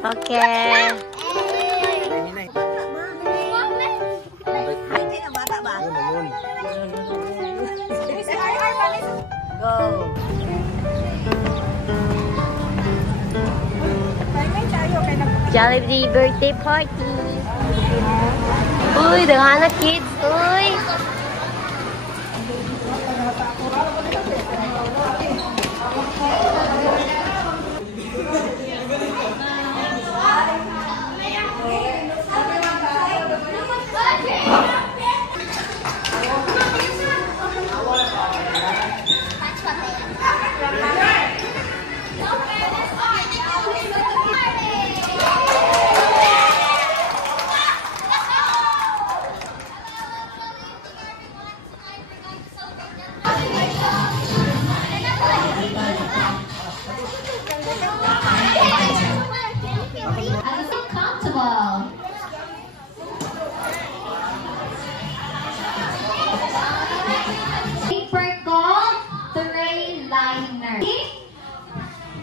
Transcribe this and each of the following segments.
Okay. Go. Jollibee birthday party. Uy, daghan na kids. Uy.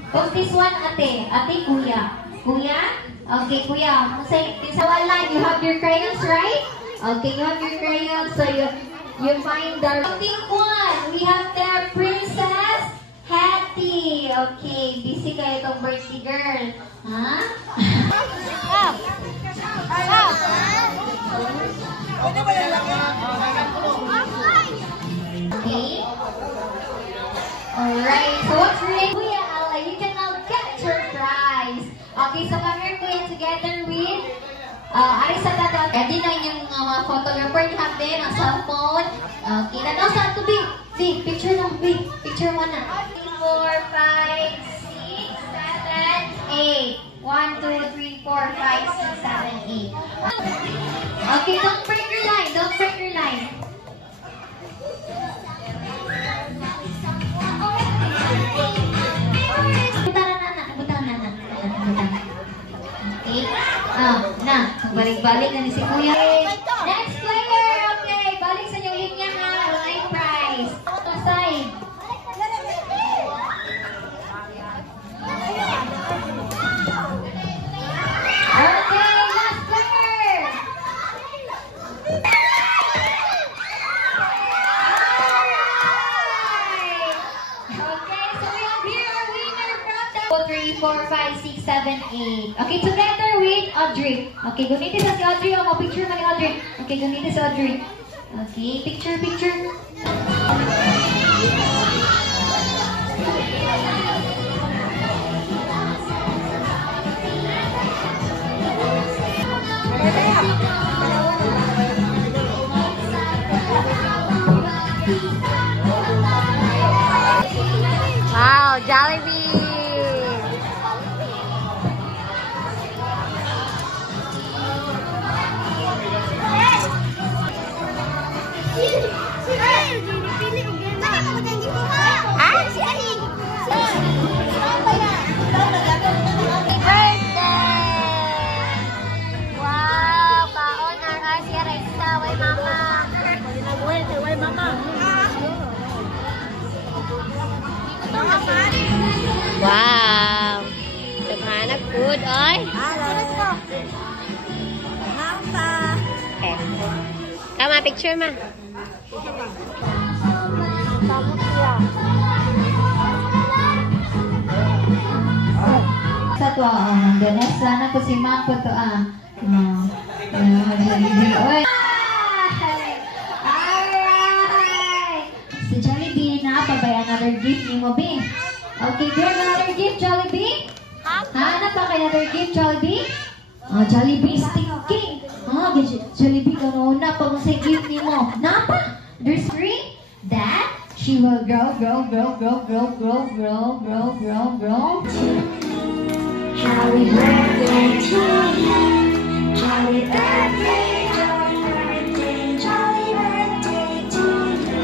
What's this one, ate? Ate, kuya. Kuya? Okay, kuya. Say one line. You have your crayons, right? Okay, you have your crayons. So you find the pink one. We have the Princess Hattie. Okay, busy kayo itong birthday girl. Huh? Okay. Alright, so what's your name? Kuya Ala, you can now get your prize. Okay, so come here, Kuya, together with Arisa Tata. Ready na yung mga photographer you have there, ang cellphone. Okay, na daw saan to be? Big, picture na, big. Picture mo na. 3, 4, 5, 6, 7, 8. 1, 2, 3, 4, 5, 6, 7, 8. Okay, don't break your line. Don't break your line. Okay. Balik-balik na ni si Kuya. Next player. Okay. Balik sa inyong linya ha. Line prize. Side. Okay. Last player. Okay. So we have here our winner from the 3, 4, 5, 6, 7, 8. Okay, together with Audrey. Okay, guniti sa si Audrey. O, picture mo ni Audrey. Okay, guniti sa Audrey. Okay, picture. Wow, Jollibee. Wow! Naghanap food, oy! Hello! Mama! Okay. Kama, picture ma. Sa to, Vanessa na po si Ma'am po to, Alright! Si Jollibee na pa ba another gift ni mo, Bing? Okay, do you have another gift, Jollibee? Hanap pa kayo another gift, Jollibee? Jollibee sticking. Jollibee kanuna pag sa gift ni mo. Napa? There's 3. That she will grow. Happy birthday to you. Happy birthday, jolly birthday to you.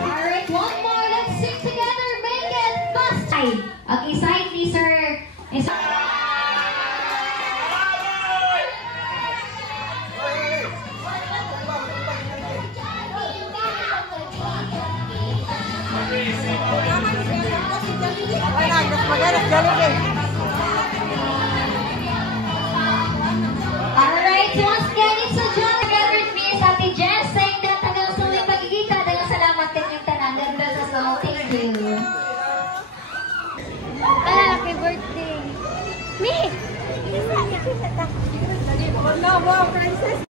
Alright, one more. Let's sing together. Make it fast. Okay, side please, sir. Mama, Alright, so once again, it's a joy together with me sa Ate Jess saying that hanggang sa may pagkikita, hanggang salamat din yung tanan. God bless us all. Thank you. Happy birthday. Me!